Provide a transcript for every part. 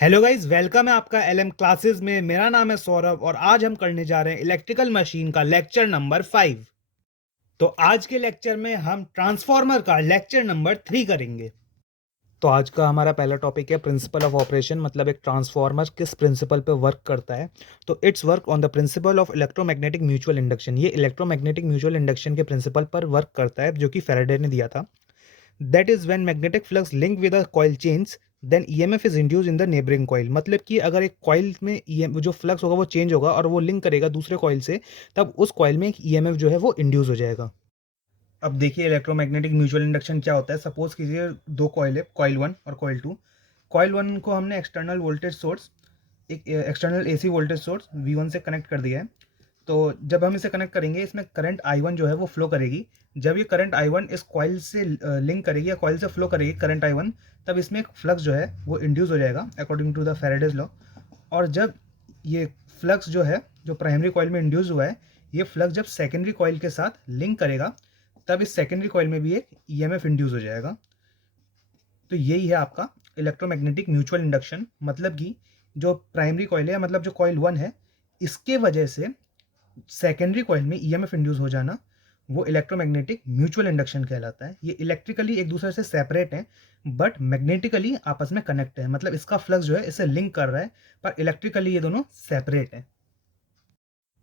Hello guys, welcome है आपका LM classes में। मेरा नाम है सौरभ और आज हम करने जा रहे हैं इलेक्ट्रिकल मशीन का लेक्चर नंबर 5। तो आज के लेक्चर में हम ट्रांसफार्मर का लेक्चर नंबर 3 करेंगे। तो आज का हमारा पहला टॉपिक है प्रिंसिपल ऑफ ऑपरेशन, मतलब एक ट्रांसफार्मर किस प्रिंसिपल पे वर्क करता है। तो it's work on the principle of electromagnetic mutual induction. ये इलेक्ट्रोमैग्नेटिक म्यूचुअल इंडक्शन के प्रिंसिपल पर वर्क करता है जो कि फैराडे ने दिया था। That is when magnetic flux link with a coil change then EMF is induce in the neighbouring coil. मतलब कि अगर एक कॉइल में जो फ्लक्स होगा वो चेंज होगा और वो लिंक करेगा दूसरे कॉइल से, तब उस कॉइल में एक ईएमएफ जो है वो इंड्यूस हो जाएगा। अब देखिए इलेक्ट्रोमैग्नेटिक म्यूचुअल इंडक्शन क्या होता है। सपोज कीजिए दो कॉइल है, कॉइल 1 और कॉइल 2। कॉइल 1 को हमने एक्सटर्नल वोल्टेज सोर्स, एक external AC voltage source V1 से कनेक्ट कर दिया है। तो जब हम इसे कनेक्ट करेंगे इसमें करंट I1 जो है वो फ्लो करेगी। जब ये करंट I1 इस कॉइल से लिंक करेगी या कॉइल से फ्लो करेगी करंट I1, तब इसमें एक फ्लक्स जो है वो इंड्यूस हो जाएगा according to the Faraday's law. और जब ये फ्लक्स जो है जो प्राइमरी कॉइल में इंड्यूस हुआ है, ये फ्लक्स जब सेकेंडरी कॉइल के साथ लिंक करेगा तब इस सेकेंडरी कॉइल में भी एक ईएमएफ इंड्यूस हो जाएगा। तो यही है आपका इलेक्ट्रोमैग्नेटिक म्यूचुअल इंडक्शन। मतलब कि जो प्राइमरी कॉइल है, मतलब जो कॉइल 1 है, इसके वजह से सेकेंडरी कॉइल में ईएमएफ इंड्यूस हो जाना, वो इलेक्ट्रोमैग्नेटिक म्यूचुअल इंडक्शन कहलाता है। ये इलेक्ट्रिकली एक दूसरे से सेपरेट है बट मैग्नेटिकली आपस में कनेक्ट है। मतलब इसका फ्लक्स जो है इसे लिंक कर रहा है पर इलेक्ट्रिकली ये दोनों सेपरेट है।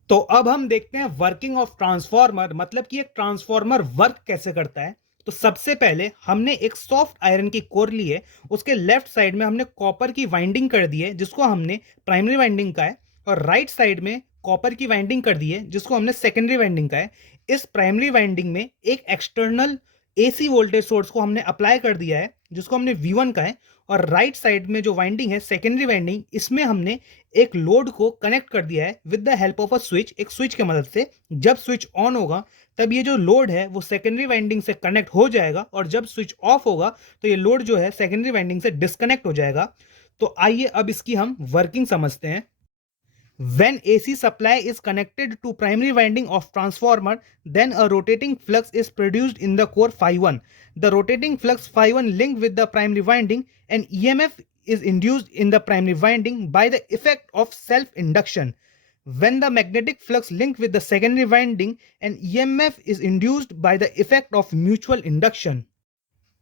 तो अब हम देखते हैं वर्किंग ऑफ ट्रांसफार्मर, मतलब कि एक ट्रांसफार्मर वर्क कैसे करता है। तो सबसे पहले हमने एक सॉफ्ट आयरन की कोर ली है, उसके लेफ्ट साइड में हमने कॉपर की वाइंडिंग कर दी है जिसको हमने प्राइमरी वाइंडिंग का है, और राइट साइड में कॉपर की वाइंडिंग कर दी है जिसको हमने सेकेंडरी वाइंडिंग का है। इस प्राइमरी वाइंडिंग में एक एक्सटर्नल एसी वोल्टेज सोर्स को हमने अप्लाई कर दिया है जिसको हमने V1 का है, और राइट साइड में जो वाइंडिंग है सेकेंडरी वाइंडिंग, इसमें हमने एक लोड को कनेक्ट कर दिया है with the help of a switch, एक स्विच के मदद से। जब स्विच ऑन होगा तब ये जो लोड है वो सेकेंडरी वाइंडिंग से कनेक्ट हो जाएगा, और जब स्विच ऑफ होगा तो ये लोड जो है सेकेंडरी वाइंडिंग से डिस्कनेक्ट हो जाएगा। तो आइए अब इसकी हम वर्किंग समझते हैं। When AC supply is connected to primary winding of transformer, then a rotating flux is produced in the core phi 1. The rotating flux phi 1 linked with the primary winding, and EMF is induced in the primary winding by the effect of self-induction. When the magnetic flux linked with the secondary winding, an EMF is induced by the effect of mutual induction.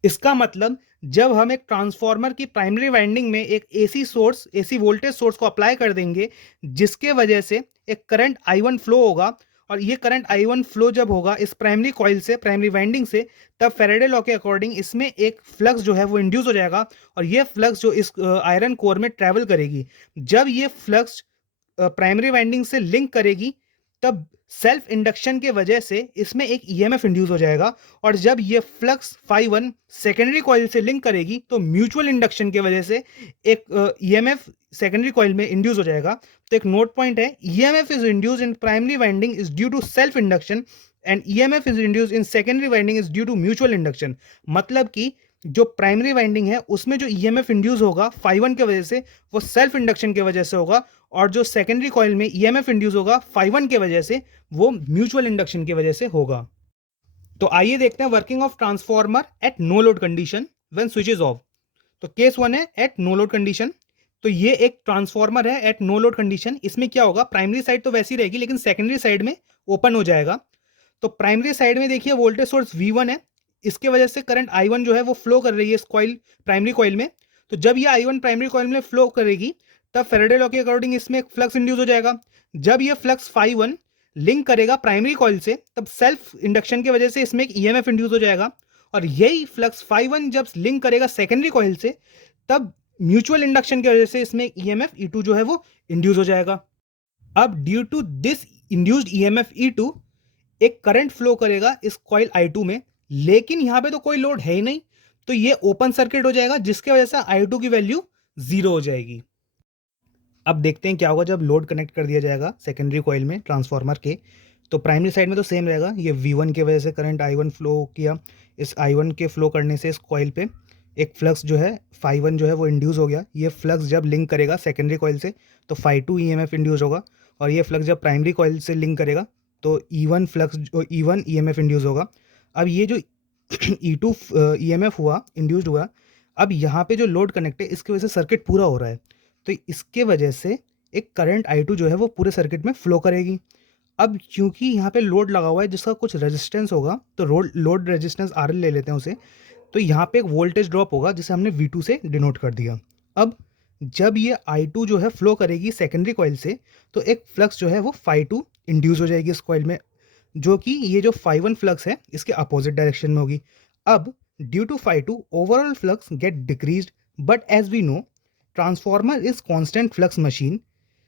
इसका मतलब जब हम एक transformer की primary winding में एक AC source, AC voltage source को apply कर देंगे जिसके वजह से एक करंट I1 फ्लो होगा, और ये करंट I1 फ्लो जब होगा इस प्राइमरी कॉइल से, प्राइमरी वाइंडिंग से, तब फैराडे लॉ के अकॉर्डिंग इसमें एक फ्लक्स जो है वो इंड्यूस हो जाएगा, और ये फ्लक्स जो इस आयरन कोर में ट्रेवल करेगी। जब ये फ्लक्स प्राइमरी वाइंडिंग से लिंक करेगी तब सेल्फ इंडक्शन के वजह से इसमें एक ईएमएफ इंड्यूस हो जाएगा, और जब ये फ्लक्स फाई 1 सेकेंडरी कॉइल से लिंक करेगी तो म्यूचुअल इंडक्शन के वजह से एक ईएमएफ सेकेंडरी कॉइल में इंड्यूस हो जाएगा। तो एक नोट पॉइंट है, EMF is induce in primary winding is due to self induction and EMF is induce in secondary winding is due to mutual induction. मतलब कि जो प्राइमरी वाइंडिंग है उसमें जो ईएमएफ इंड्यूस होगा फाई 1 की वजह से, वो सेल्फ इंडक्शन की वजह से होगा, और जो सेकेंडरी कॉइल में ईएमएफ इंड्यूस होगा फाई 1 की वजह से, वो म्यूचुअल इंडक्शन की वजह से होगा। तो आइए देखते हैं working of transformer at no load condition when switch is off. तो केस 1 है एट नो लोड कंडीशन। तो ये एक ट्रांसफार्मर है एट नो लोड कंडीशन। इसमें क्या होगा, प्राइमरी साइड तो वैसी रहेगी लेकिन सेकेंडरी साइड में ओपन हो जाएगा। तो प्राइमरी साइड में देखिए वोल्टेज सोर्स V1 है, इसके वजह से करंट I1 जो है वो फ्लो कर रही है इस कॉइल, प्राइमरी कॉइल में। तो जब ये I1 प्राइमरी कॉइल में फ्लो करेगी तब फैराडे लॉ के अकॉर्डिंग इसमें एक फ्लक्स इंड्यूस हो जाएगा। जब ये फ्लक्स फाई 1 लिंक करेगा प्राइमरी कॉइल से तब सेल्फ इंडक्शन की वजह से इसमें एक ईएमएफ इंड्यूस हो जाएगा, और यही फ्लक्स फाई 1 जब लिंक करेगा सेकेंडरी कॉइल से तब म्यूचुअल इंडक्शन की वजह से इसमें ईएमएफ E2 जो है वो इंड्यूस हो जाएगा। अब due to this induced EMF E2 एक करंट फ्लो करेगा इस कॉइल I2 में, लेकिन यहां पे तो कोई लोड है ही नहीं, तो ये ओपन सर्किट हो जाएगा जिसकी वजह से I2 की वैल्यू 0 हो जाएगी। अब देखते हैं क्या होगा जब लोड कनेक्ट कर दिया जाएगा सेकेंडरी कॉइल में ट्रांसफार्मर के। तो प्राइमरी साइड में तो सेम रहेगा, ये V1 की वजह से करंट I1 फ्लो किया, इस I1 के फ्लो करने से इस कॉइल पे एक फ्लक्स जो है फाई 1 जो है वो इंड्यूस हो गया। ये फ्लक्स जब लिंक करेगा सेकेंडरी कॉइल से तो फाई 2 ईएमएफ इंड्यूस होगा, और ये फ्लक्स जब प्राइमरी कॉइल से लिंक करेगा तो E1 flux E1 EMF induce होगा। अब ये जो E2 ईएमएफ हुआ, इंड्यूस्ड हुआ, अब यहाँ पे जो लोड कनेक्ट है इसकी वजह से सर्किट पूरा हो रहा है। तो इसके वजह से एक करंट I2 जो है वो पूरे सर्किट में फ्लो करेगी। अब क्योंकि यहाँ पे लोड लगा हुआ है जिसका कुछ रेजिस्टेंस होगा, तो लोड रेजिस्टेंस RL ले लेते हैं उसे। तो यहाँ पे एक वोल्टेज ड्रॉप होगा जिसे हमने V2 से डिनोट कर दिया। अब जब ये I2 जो है फ्लो करेगी सेकेंडरी कॉइल से, तो एक फ्लक्स जो है वो phi2 इंड्यूस हो जाएगी इस कॉइल में, जो कि ये जो phi1 फ्लक्स है इसके अपोजिट डायरेक्शन में होगी। अब due to phi2 overall flux get decreased, but as we know transformer is constant flux machine.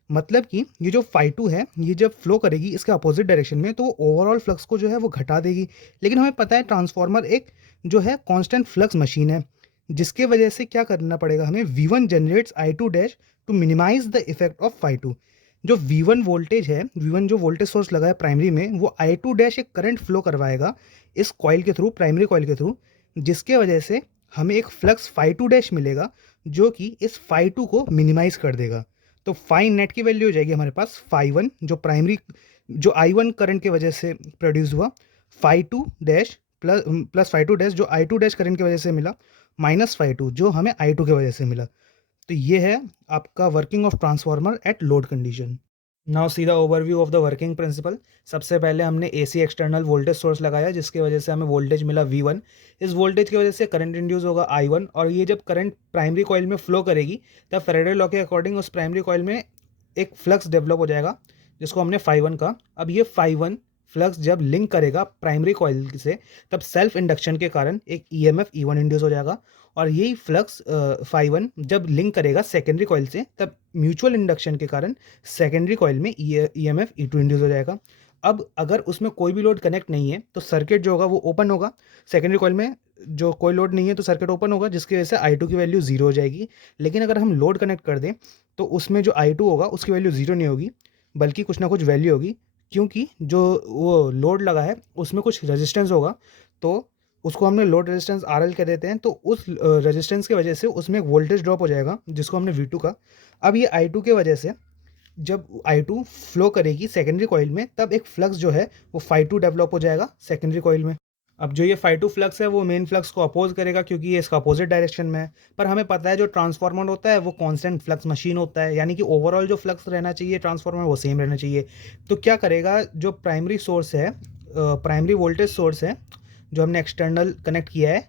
मतलब कि ये जो phi2 है ये जब फ्लो करेगी इसके अपोजिट डायरेक्शन में, तो वो ओवरऑल फ्लक्स को जो है वो घटा देगी। लेकिन हमें पता है ट्रांसफॉर्मर एक जो है कांस्टेंट फ्लक्स मशीन है, जिसके वजह से क्या करना पड़ेगा हमें, V1 generates I2 dash to minimise the effect of phi2। जो V1 वोल्टेज है, V1 जो वोल्टेज सोर्स लगा है प्राइमरी में, वो I2 डैश एक करंट फ्लो करवाएगा इस कॉइल के थ्रू, प्राइमरी कॉइल के थ्रू, जिसके वजह से हमें एक फ्लक्स phi2 डैश मिलेगा जो कि इस phi2 को मिनिमाइज कर देगा। तो फाई नेट की वैल्यू हो जाएगी हमारे पास phi1 जो प्राइमरी जो I1 करंट की वजह से प्रोड्यूस हुआ, phi2 dash plus phi2 dash जो I2 डैश करंट की वजह से मिला, माइनस phi2 जो हमें I2 की वजह से मिला। तो ये है आपका working of transformer at load condition. Now see the overview of the working principle. सबसे पहले हमने AC एक्सटर्नल वोल्टेज सोर्स लगाया जिसकी वजह से हमें वोल्टेज मिला V1। इस वोल्टेज की वजह से करंट इंड्यूस होगा I1, और ये जब करंट प्राइमरी कॉइल में फ्लो करेगी तब फैराडे लॉ के अकॉर्डिंग उस प्राइमरी कॉइल में एक फ्लक्स डेवलप हो जाएगा जिसको हमने phi1 का। अब ये phi1 फ्लक्स जब लिंक करेगा प्राइमरी कॉइल से, तब सेल्फ इंडक्शन के कारण एक EMF E1 इंड्यूस हो जाएगा, और यही फ्लक्स phi1 जब लिंक करेगा सेकेंडरी कॉइल से, तब म्यूचुअल इंडक्शन के कारण सेकेंडरी कॉइल में EMF E2 इंड्यूस हो जाएगा। अब अगर उसमें कोई भी लोड कनेक्ट नहीं है तो सर्किट जो होगा वो ओपन होगा। सेकेंडरी कॉइल में जो कोई लोड नहीं है तो सर्किट ओपन होगा, जिसकी वजह से I2 की वैल्यू 0 हो जाएगी। लेकिन अगर हम लोड कनेक्ट कर दें तो उसमें जो I2 होगा उसकी वैल्यू 0 नहीं होगी, बल्कि कुछ ना कुछ वैल्यू होगी, क्योंकि जो वो लोड लगा है उसमें कुछ रेजिस्टेंस होगा, तो उसको हमने लोड रेजिस्टेंस RL कह देते हैं। तो उस रेजिस्टेंस की वजह से उसमें एक वोल्टेज ड्रॉप हो जाएगा जिसको हमने V2 का। अब ये I2 के वजह से जब I2 फ्लो करेगी सेकेंडरी कॉइल में, तब एक फ्लक्स जो है वो phi2 डेवलप हो जाएगा सेकेंडरी कॉइल में। अब जो ये phi2 फ्लक्स है वो मेन फ्लक्स को अपोज करेगा क्योंकि ये इसका अपोजिट डायरेक्शन में है। पर हमें पता है जो ट्रांसफार्मर होता है वो कांस्टेंट फ्लक्स मशीन होता है, यानी कि ओवरऑल जो फ्लक्स रहना चाहिए ट्रांसफार्मर वो सेम रहना चाहिए। तो क्या करेगा, जो प्राइमरी सोर्स है, प्राइमरी वोल्टेज सोर्स है जो हमने एक्सटर्नल कनेक्ट किया है,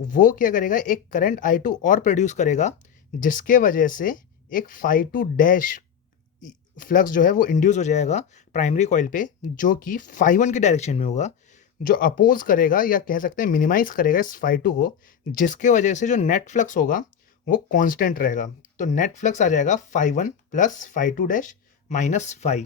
वो क्या करेगा, एक करंट I2 और प्रोड्यूस करेगा, जिसके वजह से एक phi2 डैश फ्लक्स जो है वो इंड्यूस हो जाएगा प्राइमरी कॉइल पे, जो कि phi1 के डायरेक्शन में होगा, जो अपोज करेगा या कह सकते हैं मिनिमाइज करेगा इस phi2 को, जिसके वजह से जो नेट फ्लक्स होगा वो कांस्टेंट रहेगा। तो नेट फ्लक्स आ जाएगा phi1 plus phi2 dash minus phi।